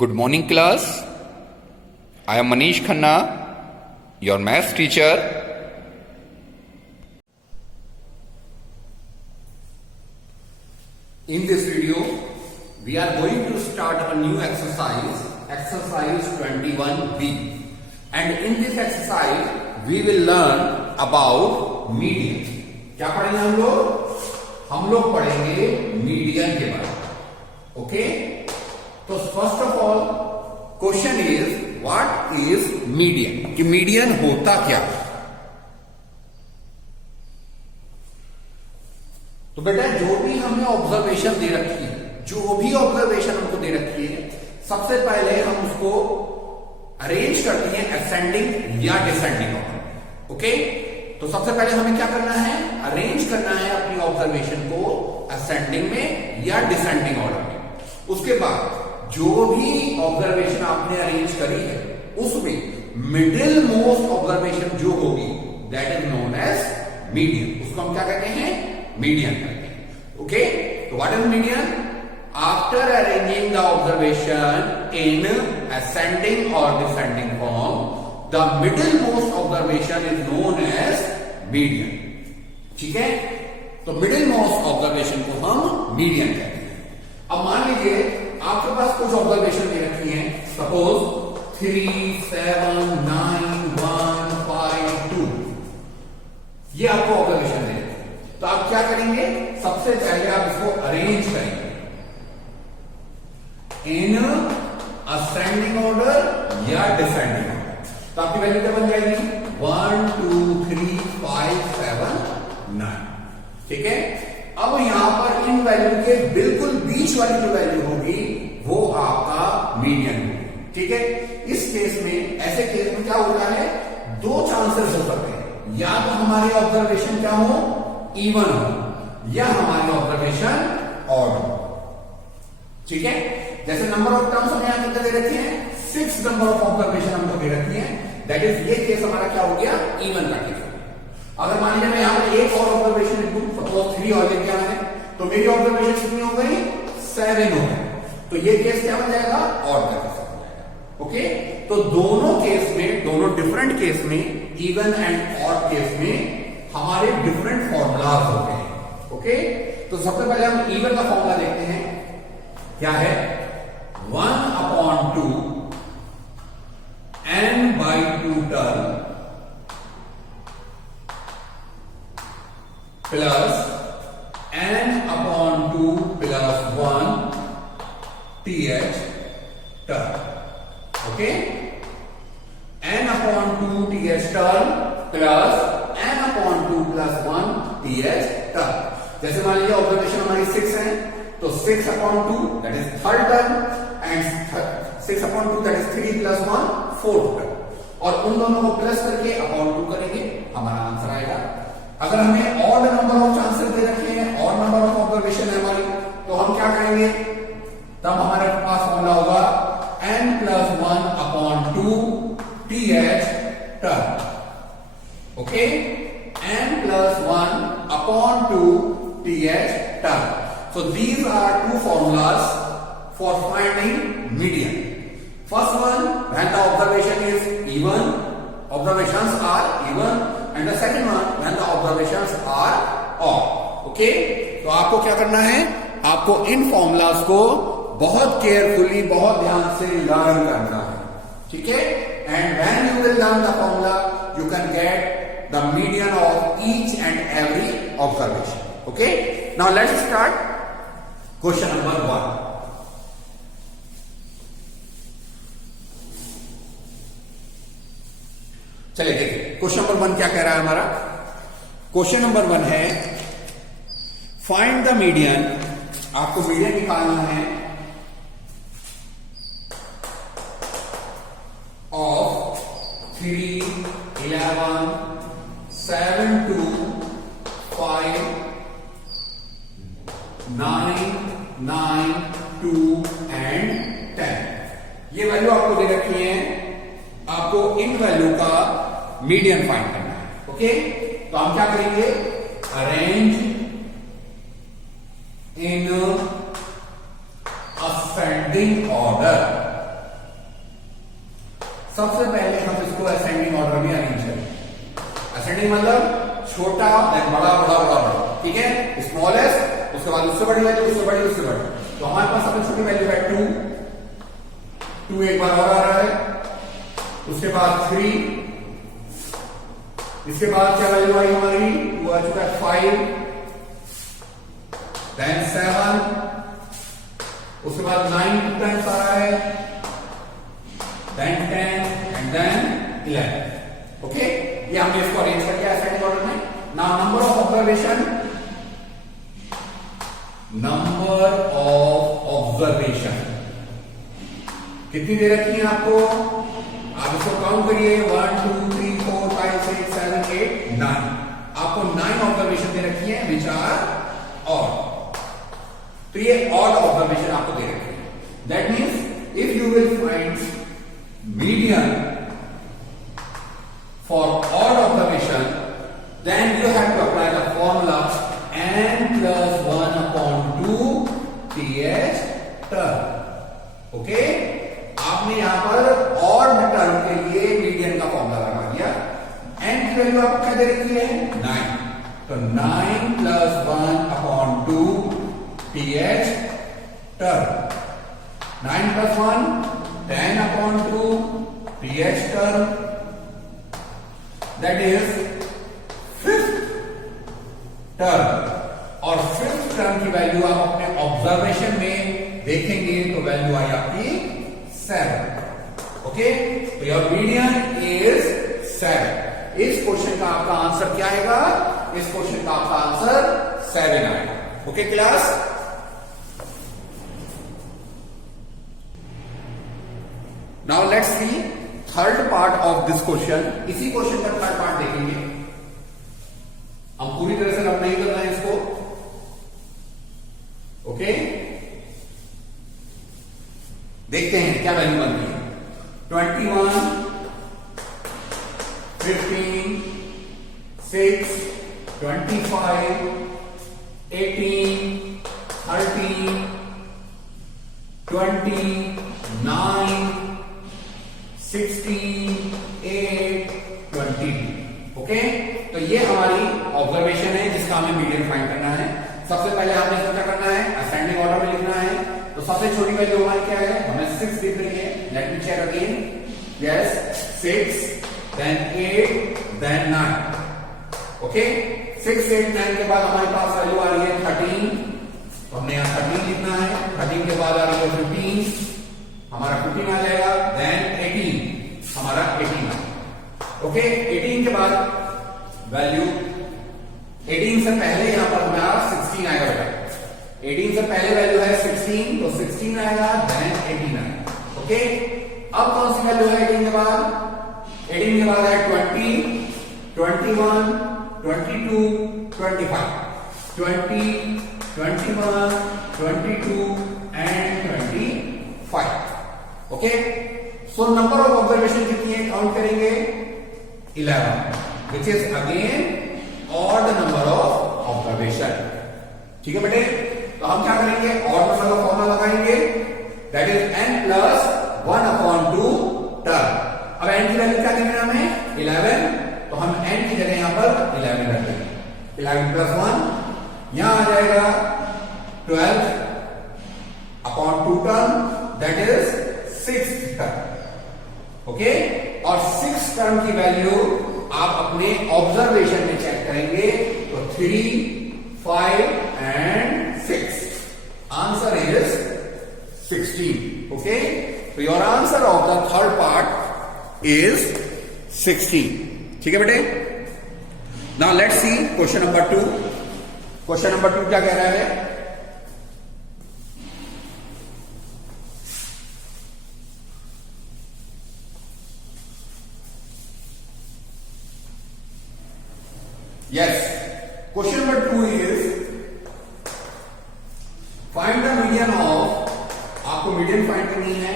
Good morning, class. I am Manish Khanna, your maths teacher. In this video, we are going to start a new exercise, exercise 21B. And in this exercise, we will learn about median. क्या पढ़ेंगे हम लोग? हम लोग पढ़ेंगे median के बारे में. ओके? तो first of all question is what is median, कि मीडियन होता क्या. तो बेटा जो भी हमें ऑब्जर्वेशन दे रखी है, जो भी ऑब्जर्वेशन हमको दे रखी है, सबसे पहले हम उसको अरेंज करते हैं असेंडिंग या डिसेंडिंग ऑर्डर. ओके? तो सबसे पहले हमें क्या करना है? अरेंज करना है अपनी ऑब्जर्वेशन को असेंडिंग में या डिसेंडिंग ऑर्डर में. उसके बाद जो भी ऑब्जर्वेशन आपने अरेंज करी है उसमें मिडिल मोस्ट ऑब्जर्वेशन जो होगी that is known as median. उसको हम क्या कहते हैं? मीडियन कहते हैं. ओके? तो what is median? After arranging the observation in ascending और descending form the middle most observation is known as median. ठीक है? तो मिडिल मोस्ट ऑब्जर्वेशन को हम मीडियन कहते हैं. अब मान लीजिए आपके पास कुछ ऑब्जर्वेशन दे रखी है, सपोज 3, 7, 9, 1, 5, 2. ये आपको ऑब्जर्वेशन दे रखी है. तो आप क्या करेंगे? सबसे पहले आप इसको अरेंज करेंगे इन असेंडिंग ऑर्डर या डिसेंडिंग ऑर्डर. तो आपकी वैल्यू क्या बन जाएगी? 1, 2, 3, 5, 7, 9. ठीक है? अब यहां पर इन वैल्यू के बिल्कुल बीच वाली जो वैल्यू होगी वो आपका मीडियन होगी. ठीक है? इस केस में, ऐसे केस में क्या होता है, दो चांसेस हो सकते हैं. या तो हमारी ऑब्जर्वेशन क्या हो, इवन हो, या हमारी ऑब्जर्वेशन ऑड हो. ठीक है? जैसे नंबर ऑफ टर्म्स हमें यहां कितने दे रखे हैं? 6 नंबर ऑफ ऑब्जर्वेशन हमको दे रखी है. दैट इज ये केस हमारा क्या हो गया? इवन का केस. अगर मान लीजिए मैं यहां पर एक और ऑब्जर्वेशन लिखूं, सपोज 3 और लिख दिया मैंने, तो मेरी ऑब्जर्वेशन कितनी हो गई? 7 हो गई. तो ये केस क्या बन जाएगा? ऑड का केस बन जाएगा. ओके? तो दोनों केस में, दोनों डिफरेंट केस में, इवन एंड ऑड केस में हमारे डिफरेंट फॉर्मूलाज होते हैं. ओके? तो सबसे पहले हम इवन का फॉर्मूला देखते हैं. क्या है? 1/2 n/2 term plus n/2 plus 1 th term. Okay? n/2 th term plus n/2 plus 1 th term. जैसे मान लीजिए ऑब्जर्वेशन हमारी 6 है, तो 6/2 that is third term and 6/2 that is 3 plus 1 fourth term. और उन दोनों को प्लस करके अपॉन 2 करेंगे, हमारा आंसर आएगा. अगर हमें ऑड नंबर ऑफ चांसेस दे रखे हैं, ऑड नंबर ऑफ ऑब्जर्वेशन है हमारी, तो हम क्या करेंगे? तब हमारे पास फॉर्मूला होगा n+1/2 th term. Okay? n+1/2 th term. So these are two formulas for finding median. First one, when the observation is even, observations are even, and the second one, when the observations are odd. Okay? तो आपको क्या करना है? आपको इन formulas को बहुत carefully, बहुत ध्यान से लर्न करना है. ठीक है? And when you will learn the formula, you can get the median of each and every observation. Okay? Now let's start. Question number 1. चलिए देखिए क्वेश्चन नंबर 1 क्या कह रहा है हमारा. क्वेश्चन नंबर 1 है फाइंड द मीडियन. आपको मीडियन निकालना है ऑफ 3, 11, 7, 2, 5, 9, 9, 2 एंड 10. ये वैल्यू आपको दे रखी है. आपको इन वैल्यू का मीडियन फाइंड करना है. ओके? तो हम क्या करेंगे? Arrange in ascending order. सबसे पहले हम इसको असेंडिंग ऑर्डर में अरेंज करें। असेंडिंग मतलब छोटा देन बड़ा बड़ा बड़ा बड़ा, ठीक है, स्मॉलेस्ट उसके बाद उससे बड़ी वैल्यू, उससे बड़ी, उससे बड़ी। तो हमारे पास सबसे छोटी वैल्यू है 2 एक बार और आ रहा है, उसके बाद 3, इसके बाद क्या वैल्यू आई हमारी, 2 आ चुका है 5, देन 7, उसके बाद 9 टाइम्स आ रहा है, देन 10 एंड देन 11। ओके, ये हमने इसको अरेंज कर दिया असेंडिंग ऑर्डर में। Now number of observation, number of observation कितनी दे रखी है आपको, आप इसको काउंट करिए, 1 2 3 4 5 6 7 8 9, आपको 9 ऑब्जर्वेशन दे रखी है विच आर ऑड। तो ये ऑड ऑब्जर्वेशन आपको दे रखी है। That means if you will find median for odd observation, then you have to apply the formula n plus 1 upon 2 th term। Okay, आपने यहां पर और टर्म के लिए मीडियन का फॉर्मूला लगा दिया। n की वैल्यू आपको क्या दे रखी है, 9, तो 9 plus 1 upon 2 th term, 9 plus 1 10 upon 2 th term, that is 5th term. और 5th टर्म की वैल्यू आप अपने ऑब्जर्वेशन में देखेंगे तो वैल्यू आई आपकी 7। ओके, तो योर मीडियन इज 7। इस क्वेश्चन का आपका आंसर क्या आएगा, इस क्वेश्चन का आपका आंसर 7 आएगा। Okay class, now let's C third part of this question. इसी क्वेश्चन का थर्ड पार्ट देखेंगे। हम पूरी तरह से रब नहीं करना है इसको। ओके, देखते हैं क्या वैल्यू बनती है। 21 15 6 25 18 13 20 9 16 8 22। ओके, तो ये हमारी ऑब्जर्वेशन है जिसका हमें मीडियन फाइंड करना है। सबसे पहले हमें इसको क्या करना है, असेंडिंग ऑर्डर में लिखना है। तो सबसे छोटी वैल्यू हमारी क्या है, हमें 6 दिख रही है। Let me check again, yes 6 then 8 then 9। Okay, 6 8 9 के बाद हमारे पास वैल्यू आ रही है 13, तो हमने यहां 13 लिखना है। 13 के बाद आ रही है 15, हमारा 15 आ जाएगा, देन 18, हमारा 18 आ। ओके, 18 के बाद वैल्यू, 18 से पहले यहां पर हमारा 16 आएगा बेटा। 18 से पहले वैल्यू है 16, तो 16 आएगा, देन 18 आएगा। ओके, अब कौन सी वैल्यू है 18 के बाद, 18 के बाद है 20 21 22 25, 20 21 22 and 25। Okay, so number of observation कितनी है, काउंट करेंगे 11, which is again odd number of observation। ठीक है बेटे, तो हम क्या करेंगे, odd number का फॉर्मूला लगाएंगे, that is n plus 1 upon 2 term. अब n की वैल्यू क्या देंगे हमें, 11, तो हम n की जगह यहां पर 11 रख देंगे। 11 plus 1 यहां आ जाएगा 12 upon 2 term, that is 6th term. Okay, और 6 टर्म की वैल्यू आप अपने ऑब्जर्वेशन में चेक करेंगे, तो 3 5 एंड 6, आंसर इज 16। ओके, तो your answer of the third part is 16। ठीक है बेटे, now let's see question number 2। Question number 2 क्या कह रहा है, yes, question number 2 is find the median of, आपको मीडियन फाइंड करनी है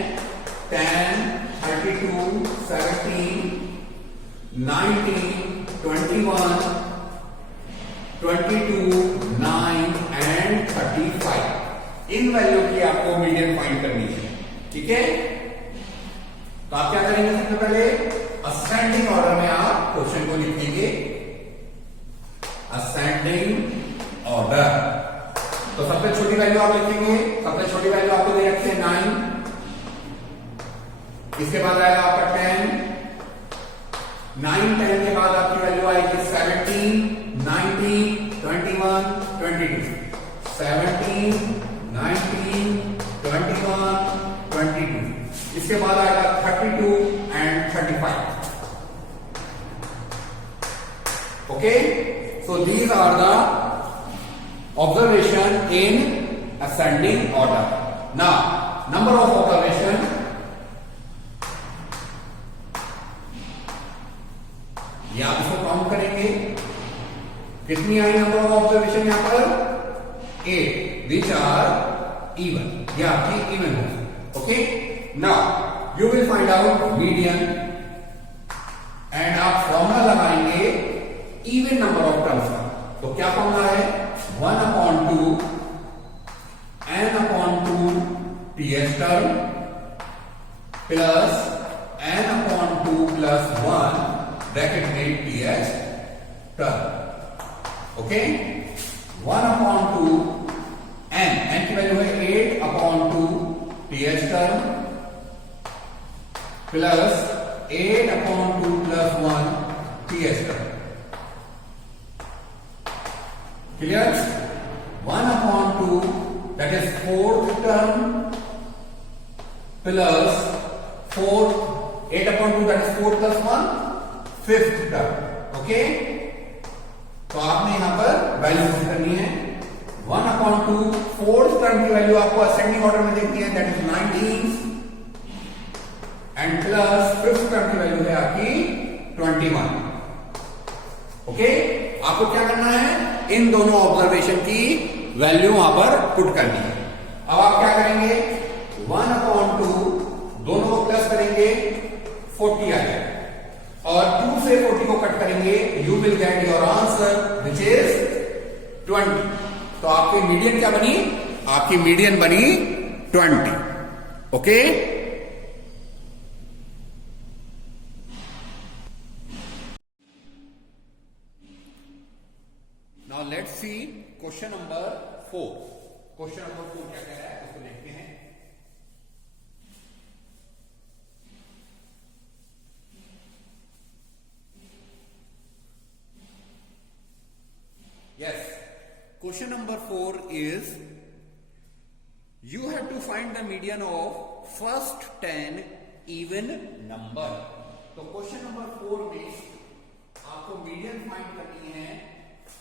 10 32 17 19 21 22 9 एंड 35। इन वैल्यू की आपको मीडियन फाइंड करनी है। ठीक है, तो आप क्या करेंगे? सबसे पहले असेंडिंग ऑर्डर में आप क्वेश्चन को लिखेंगे, असेंडिंग ऑर्डर। तो सबसे छोटी वैल्यू आप लिखेंगे, सबसे छोटी वैल्यू आपको दे रखी है 9, इसके बाद आएगा आपका 10, 9 10 के बाद आपकी वैल्यू आएगी 17 19 21 22, 17 19 21 22, इसके बाद आएगा 32 and 35। Okay, so these are the observation in ascending order. Now number of observation, ये आप इसको काउंट करेंगे, कितनी आई नंबर ऑफ ऑब्जर्वेशन यहां पर? 8 विच आर इवन, ये आपकी इवन होगी। Okay, now you will find out median and आप फॉर्मूला लगाएंगे इवन नंबर ऑफ टर्म्स का। तो क्या फॉर्मूला है? 1/2 n/2 ts term plus n/2 plus 1 bracket में ts टर्म। ओके, 1/2 n की वैल्यू है 8/2 ts term plus 8/2 plus 1 ts term. Clear? 1/2 that is 4th term plus 4th 8/2 that is 4 plus 1 5th term। Okay, तो आपने यहां पर value put करनी है। 1/2 4th term की वैल्यू आपको असेंडिंग ऑर्डर में देखनी है, that is 19 and plus 5th term की वैल्यू है आपकी 21। ओके, आपको क्या करना है? इन दोनों ऑब्जर्वेशन की वैल्यू वहां पर पुट करनी है। अब आप क्या करेंगे? 1/2 दोनों को प्लस करेंगे 40 आ जाएगा, और 2 से 40 को कट करेंगे, you will get your answer which is 20। तो आपकी मीडियन क्या बनी? आपकी मीडियन बनी 20। Okay, now let's see question number 4। Question number 4 क्या कह रहा है उसको देखते हैं। Yes, question number 4 is you have to find the median of first 10 even number. तो क्वेश्चन नंबर 4 में आपको मीडियन फाइंड करनी है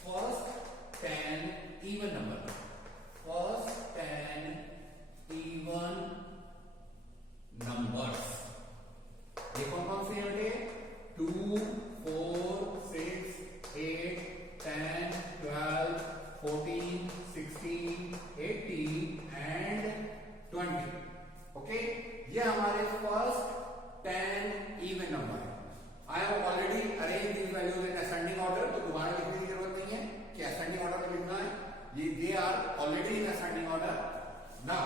first 10 even number, first 10 even numbers. ये कौन कौन से हैं? 2 4 6 8 10 12 14 16 18 एंड 20। ओके, ये हमारे फर्स्ट 10 इवन नंबर है। I have already arrange these values in ascending order, तो दोबारा लिखने की जरूरत नहीं है कि असेंडिंग ऑर्डर में लिखना है, ये they are already in ascending order. Now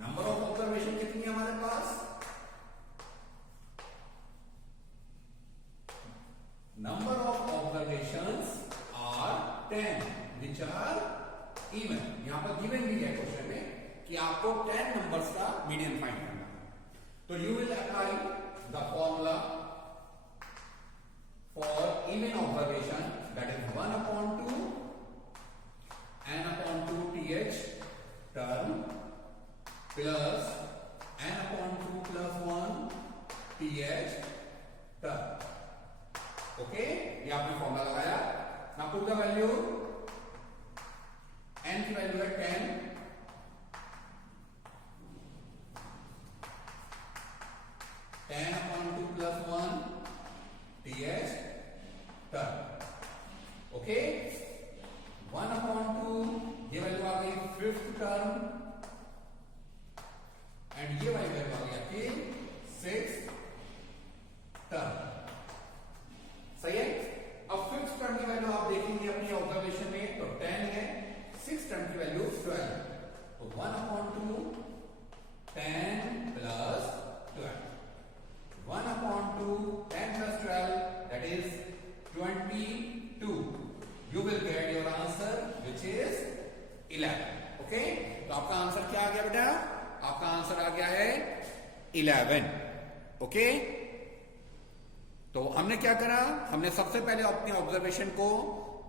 number of observation कितनी है हमारे पास? Number of observations are 10 which are even. यहां पर गिवन भी है क्वेश्चन में कि आपको 10 नंबर्स का मीडियन फाइंड करना है। तो you will apply the formula for even observation, that is 1/2 n/2 th term plus n/2 plus 1 th term। Okay, ये आपने फॉर्मूला लगाया। Now put the value, n की वैल्यू है 10, n/2 plus 1 th term. Okay, 1/2 ये value आ गई 5th term and ये value आ गई आपकी 6th टर्म। सही है? अब 5th टर्म की वैल्यू आप देखेंगे अपनी ऑब्जर्वेशन में, तो 10 है, 6th टर्म की वैल्यू 12। 11। ओके, तो हमने क्या करा, हमने सबसे पहले अपने ऑब्जर्वेशन को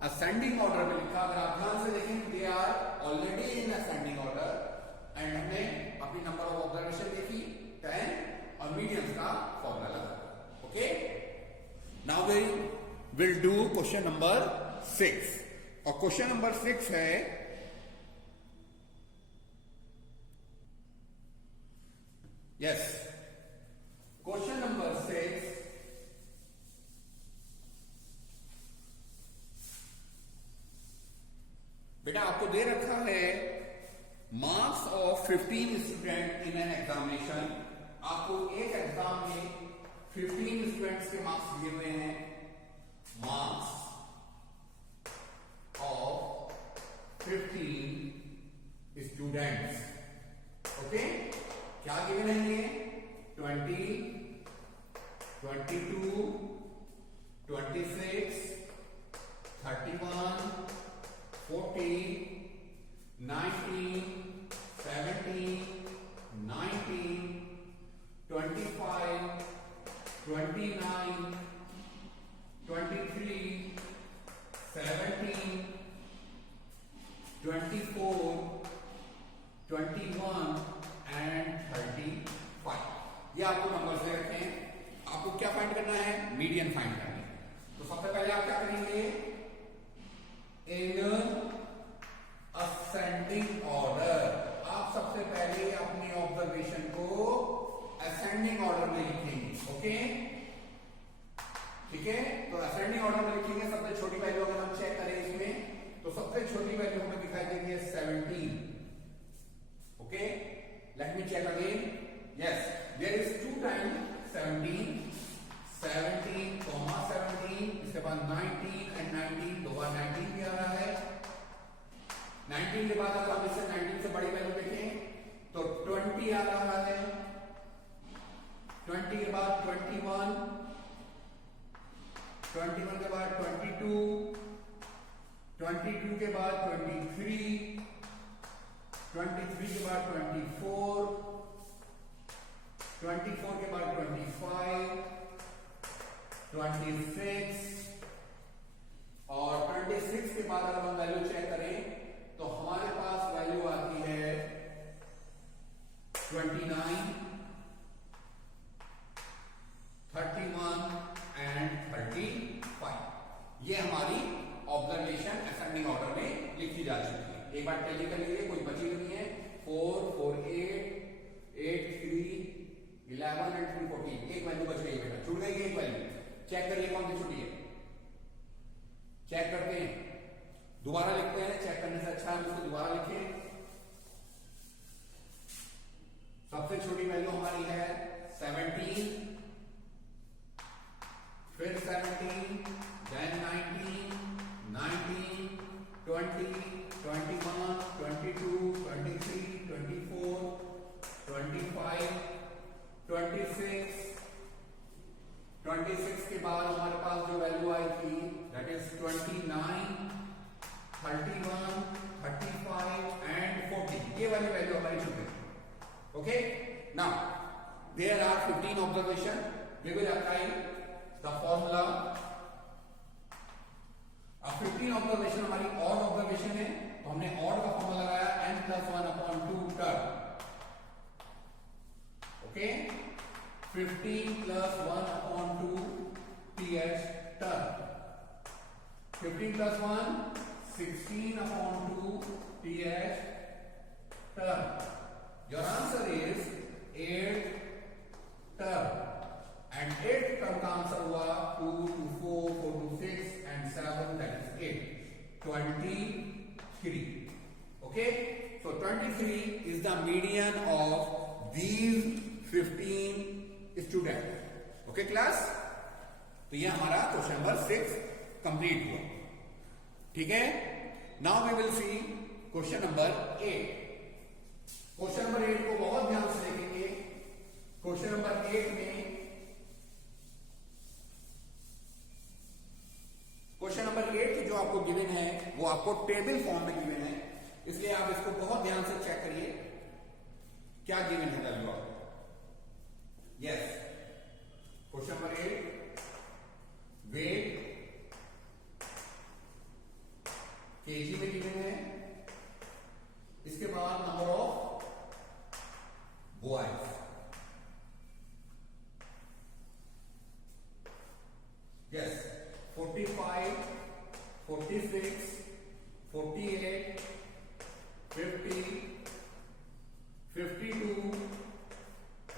असेंडिंग ऑर्डर में लिखा। अगर आप ध्यान से देखें, they are already in ascending order and हमने अपनी नंबर ऑफ ऑब्जर्वेशन देखी 10 और मीडियंस का फॉर्मूला लगा। Okay, now we will do question number 6 और क्वेश्चन नंबर 6 है यस क्वेश्चन नंबर 6 बेटा आपको दे रखा है marks of 15 student in an examination. आपको एक एग्जाम में 15 स्टूडेंट्स के मार्क्स दिए हुए हैं। Marks of 15 students. ओके, क्या गिवन है ये? 20, 22, 26, 31, 40, 19, 17, 19, 25, 29, 23, 17, 24, 21 एंड 35। ये आपको नंबर से रखे हैं। आपको क्या फाइंड करना है? मीडियन फाइंड करना है। तो सबसे पहले आप क्या करेंगे? इन असेंडिंग ऑर्डर आप सबसे पहले अपनी ऑब्जर्वेशन को असेंडिंग ऑर्डर में लिखेंगे। ओके, ठीक है, तो असेंडिंग ऑर्डर में लिखेंगे। सबसे छोटी वैल्यू अगर हम चेक करें इसमें, तो सबसे छोटी वैल्यू हमें दिखाई देगी 17। Okay, let me check again. Yes, there is 2 times 17, 17, 17, इसके बाद 19 एंड 19, दो बार 19 भी आ रहा है। 19 के बाद अगर हम इससे 19 से बड़ी वैल्यू देखें तो 20 आ रहा है। 20 के बाद 21, 21 के बाद 22, 22 के बाद 23, 23 के बाद 24, 24 के बाद 25, 26 और 26 के बाद अगर हम वैल्यू चेक करें तो हमारे पास वैल्यू आती है 29, 31 एंड 35। ये हमारी ऑब्जर्वेशन असेंडिंग ऑर्डर में लिखी जा चुकी है। एक बार टैली कर लीजिए, कोई बची नहीं है। 4, 4, 8, 8, 3, 11 एंड 3, 14। एक वैल्यू बच गई बेटा, छूट गई एक वैल्यू। चेक करिए कौन सी छुट्टी है। चेक करते हैं, दोबारा लिखते हैं। चेक करने से अच्छा हम इसको दोबारा लिखें। सबसे छोटी वैल्यू हमारी है 17, फिर 17, देन 19, 19, 20, 21, 22, 23, 24, 25, 26, 26 के बाद हमारे पास जो वैल्यू आई थी दैट इज 29, 31, 35 एंड 40। ये वाली वैल्यू हमारी छूट गई। Okay, now there are 15 observation. We will apply the formula. अब 15 ऑब्जर्वेशन हमारी ऑड ऑब्जर्वेशन है, तो हमने ऑड का फॉर्मूला लगाया n+1/2 term. Okay, 15 + 1/2 ts term. 15 + 1 16/2 ts term. Your answer is 8 term. And 8 term का आंसर हुआ 2 to 4, 4 to 6 and 7, that is 8. 23. Okay? So 23 is the median of these 15 students. Okay class? तो ये हमारा question number 6 complete हुआ। ठीक है, now we will see question number 8। Question number 8 को बहुत ध्यान से देखेंगे। क्वेश्चन नंबर 8 में क्वेश्चन नंबर 8 जो आपको गिवन है वो आपको टेबल फॉर्म में गिवन है, इसलिए आप इसको बहुत ध्यान से चेक करिए क्या गिवन है वैल्यू आपको।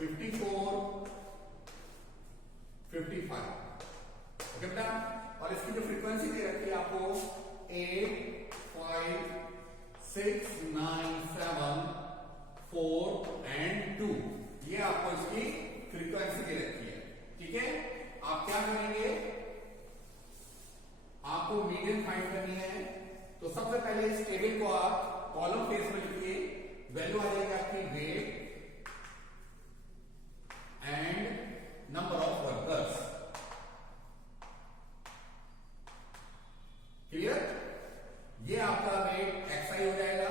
54, 55। ओके बेटा, और इसकी जो फ्रीक्वेंसी दे रखी है आपको 8, 5, 6, 9, 7, 4 एंड 2, ये आपको इसकी फ्रीक्वेंसी दे रखी है। ठीक है, आप क्या करेंगे, आपको मीडियन फाइंड करनी है। तो सबसे पहले इस टेबल को आप कॉलम फेस में लिखिए, वैल्यू आ जाएगी आपकी weight and number of workers. Clear, ये आपका वेट XI हो जाएगा,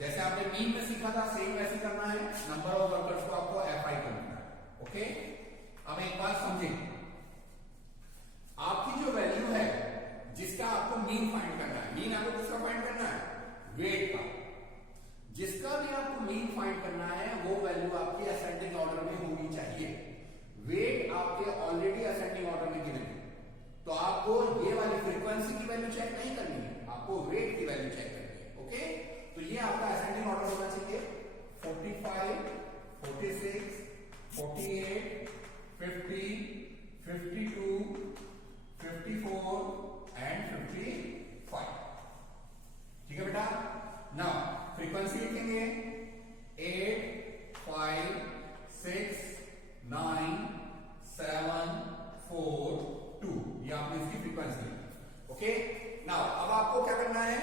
जैसे आपने मीन में सीखा था सेम वैसे करना है, नंबर ऑफ वर्कर्स को आपको FI करना है। ओके, अब एक बात समझें, आपकी जो वैल्यू है जिसका आपको मीन फाइंड करना है, मीन आपको किसका फाइंड करना है, वेट का, जिसका भी आपको मीन फाइंड करना है वो वैल्यू आपकी असेंडिंग ऑर्डर में होनी चाहिए। वेट आपके ऑलरेडी असेंडिंग ऑर्डर में गिवन है, तो आपको ये वाली फ्रीक्वेंसी की वैल्यू चेक नहीं करनी है, आपको वेट की वैल्यू चेक करनी है। ओके, तो ये आपका असेंडिंग ऑर्डर होना चाहिए 45, 46, 48, 50, 52, 54 एंड 55। ठीक है बेटा, नाउ फ्रीक्वेंसी लिखेंगे 8, 5, 6, 9, 7, 4, 2, ये आपने इसकी फ्रीक्वेंसी ली। ओके, नाउ अब आपको क्या करना है,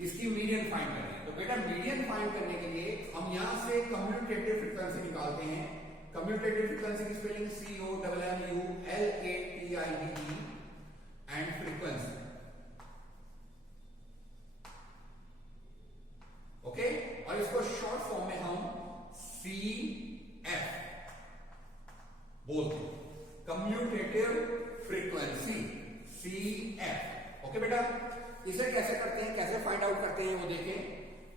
इसकी मीडियन फाइंड करनी है। तो बेटा मीडियन फाइंड करने के लिए हम यहां से कम्यूटेटिव फ्रीक्वेंसी निकालते हैं। कम्यूटेटिव फ्रीक्वेंसी की spelling COMMULATIVE and frequency. Okay, और इसको शॉर्ट फॉर्म में हम CF बोलते हैं, कम्यूटेटिव फ्रीक्वेंसी, CF। ओके बेटा, इसे कैसे करते हैं, कैसे फाइंड आउट करते हैं वो देखें।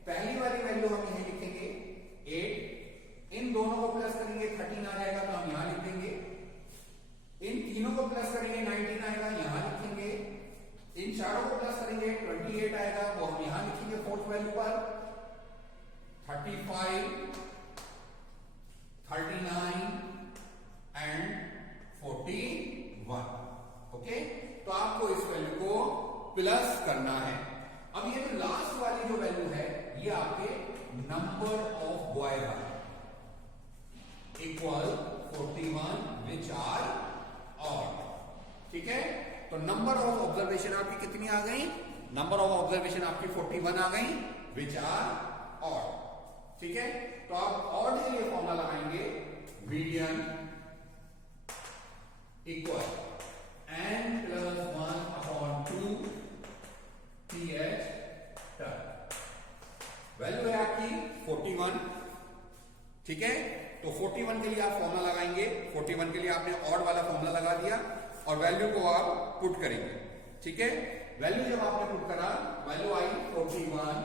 पहली वाली वैल्यू हम यहां लिखेंगे 8, इन दोनों को प्लस करेंगे 13 आ जाएगा, तो हम यहां लिख देंगे। इन तीनों को प्लस करेंगे 19 आएगा, यहां लिखेंगे। इन चारों को प्लस करेंगे 28 आएगा, वो हम यहां लिखेंगे फोर्थ वैल्यू पर। 35, 39 एंड 41। ओके, तो आपको इस वैल्यू को प्लस करना है। अब ये जो लास्ट वाली जो वैल्यू है ये आपके number of boys are equal 41 which are odd. ठीक है, तो नंबर ऑफ ऑब्जर्वेशन आपकी कितनी आ गई, नंबर ऑफ ऑब्जर्वेशन आपकी 41 आ गई विच आर ऑड। ठीक है, तो आप ऑड के लिए फॉर्मूला लगाएंगे, median equal n+1/2 TH term. Value है आपकी 41। ठीक है, तो 41 के लिए आप फॉर्मूला लगाएंगे, 41 के लिए आपने ऑड वाला फॉर्मूला लगा दिया और वैल्यू को आप पुट करेंगे। ठीक है, वैल्यू जब आपने पुट करा, value I 41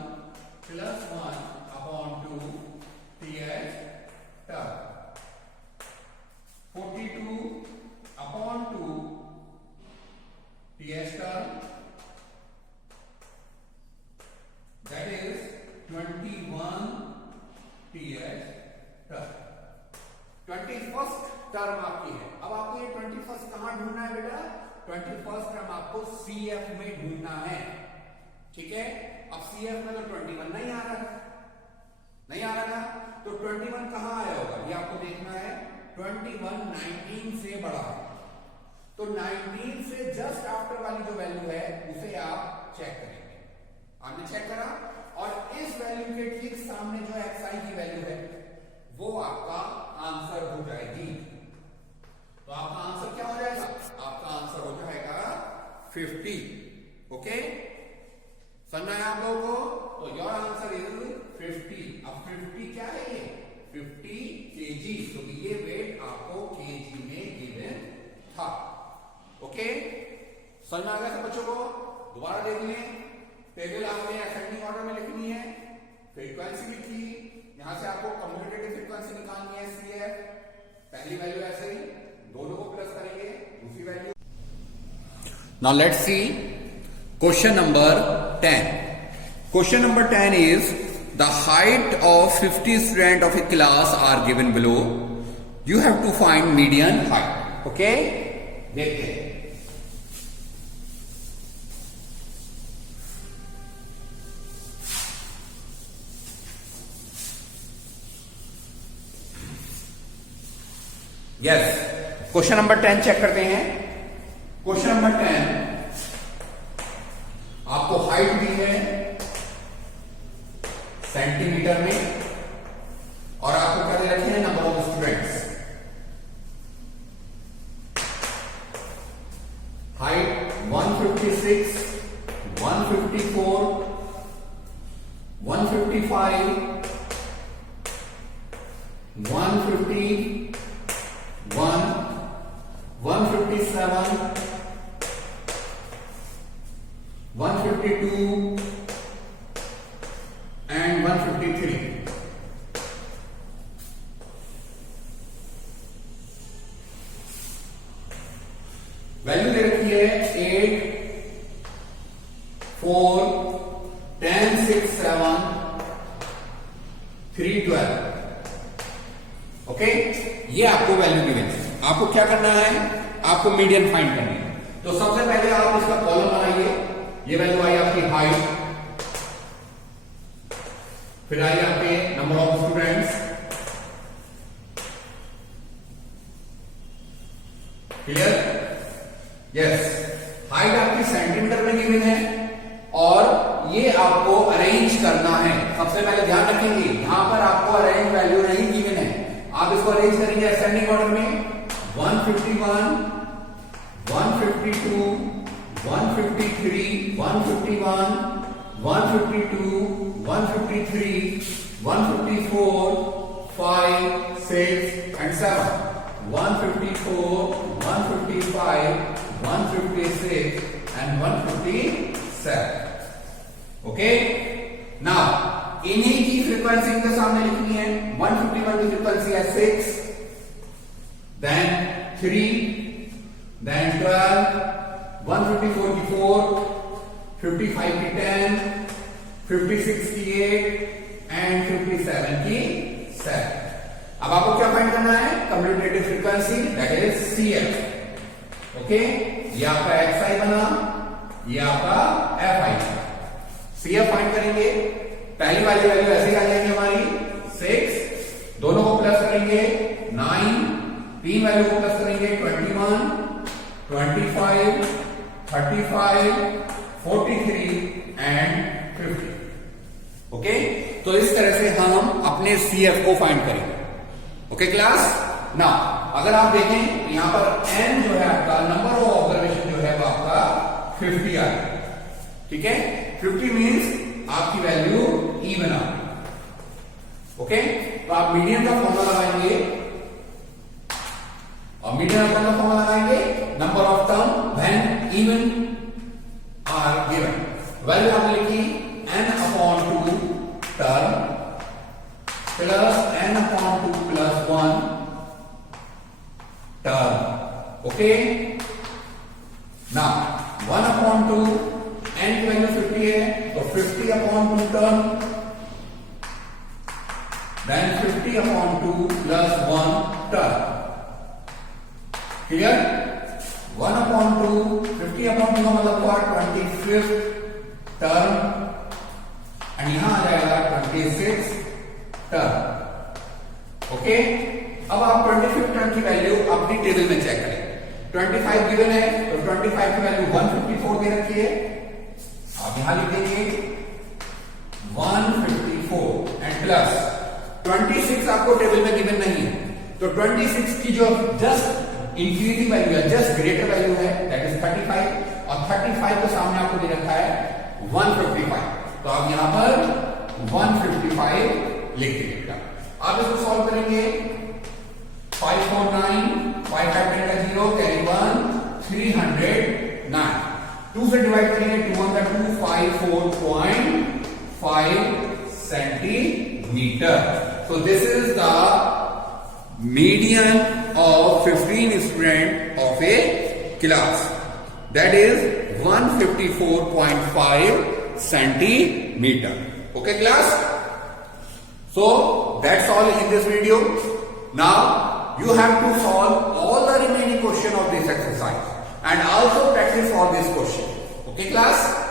+1/2 TH term, 42/2 TH term, that is 21 TH term. 21st term आपकी है। अब आपको ये 21st कहां ढूंढना है बेटा, 21st टर्म आपको CF में ढूंढना है। ठीक है, अब CF में तो 21 नहीं आ रहा, नहीं आ रहा, तो 21 कहां आया होगा ये आपको देखना है। 21 19 से बड़ा है, तो 19 से जस्ट आफ्टर वाली जो वैल्यू है उसे आप चेक करेंगे। आपने चेक करा और इस वैल्यू के ठीक सामने जो XI की वैल्यू है वो आपका आंसर हो जाएगी। तो आपका आंसर क्या हो जाएगा, आपका आंसर हो जाएगा 50। ओके, समझ आया आप लोगों को, तो योर आंसर इज 50। अब 50 क्या है, ये 50 kg, तो ये वेट आपको kg में गिवन था। ओके, समझ में आ गया सब बच्चों को, दोबारा देख लें। टेबल आपने असेंडिंग ऑर्डर में लिखनी है, फ्रीक्वेंसी लिखी, यहां से आपको कम्यूटेटिव फ्रीक्वेंसी निकालनी है CF, पहली वैल्यू ऐसे ही, दोनों को प्लस करेंगे, दूसरी value. Now let's see question number 10. Question number 10 is the height of 50 students of a class are given below. You have to find median height. Okay, देखते हैं। यस, क्वेश्चन नंबर 10 चेक करते हैं। Question number 10 आपको height दी है centimetre में और आपको क्या दे रखे हैं, number of students. Height 156, 154, 155, 150, 157, 152 and 153। Value दे रखी है 8, 4, 10, 6, 7, 3, 12। ओके, ये आपको वैल्यू दी है। आपको क्या करना है, आपको मीडियन फाइंड करनी है। तो सबसे पहले आप इसका कॉलम बनाइए। ये वैल्यू आई आपकी हाइट, फिर आई आपके number of students, clear? Yes, height आपकी सेंटीमीटर में गिवन है और ये आपको अरेंज करना है। सबसे पहले ध्यान रखेंगे, यहां पर आपको अरेंज वैल्यू नहीं गिवन है, आप इसको अरेंज करेंगे असेंडिंग ऑर्डर में। 151, 152, 153, 151, 152, 153, 154, 5, 6 and 7, 154, 155, 156 and 157। ओके, नाउ इन्हीं की फ्रीक्वेंसी के सामने लिखनी है। 151 की फ्रीक्वेंसी है 6, then 3, then 12, 154 की 4, 55 की 10, 56 की 8 and 57 की 7। अब आपको क्या फाइंड करना है, commutative frequency, that is CF। Okay, ये आपका XI बना, ये आपका FI। CF फाइंड करेंगे, पहली वाली वैल्यू ऐसे आ जाएगी हमारी 6, दोनों को प्लस करेंगे 9, तीन वैल्यू को प्लस करेंगे 21, 25, 35, 43 एंड 50। ओके, तो इस तरह से हम अपने CF को फाइंड करेंगे। ओके क्लास, ना अगर आप देखें यहां पर n जो है आपका नंबर ऑफ ऑब्जर्वेशन जो है वो आपका 50 आ रहा है। ठीक है, 50 मीन्स आपकी वैल्यू इवन आ रही। ओके, तो आप मीडियन का फॉर्मूला लगाएंगे और मीडियन का फॉर्मूला लगाएंगे number of term when even are given. Value आपने लिखी n/2 term plus n/2 plus 1 term. Okay, now 1/2, n की वैल्यू 50 है तो 50/2 term, then 50/2 plus 1 term. Clear? 1/2, 50/2 का मतलब हुआ 25th टर्म एंड यहां आ जाएगा 26 टर्म। ओके, अब आप 25th टर्म की वैल्यू अपनी टेबल में चेक करें। 25 गिवन है तो 25 की वैल्यू 154 दे रखी है, आप यहां लिख देंगे 154 एंड प्लस 26 आपको टेबल में गिवन नहीं है तो 26 की जो जस्ट इंक्रीजिंग वैल्यू है, जस्ट ग्रेटर वैल्यू है, दैट इज 35 और 35 के सामने आपको दे रखा है 155, तो आप यहां पर 155 लिख दीजिएगा। आप इसको सॉल्व करेंगे 549, 5 5 0 कैरी 1, 309। 2 से डिवाइड करेंगे 2 1 2, 54.5 centimetre. So this is the median of 15 students of a class, that is 154.5 centimeter. Okay class, so that's all in this video. Now you have to solve all the remaining question of this exercise and also practice all this question. Okay class?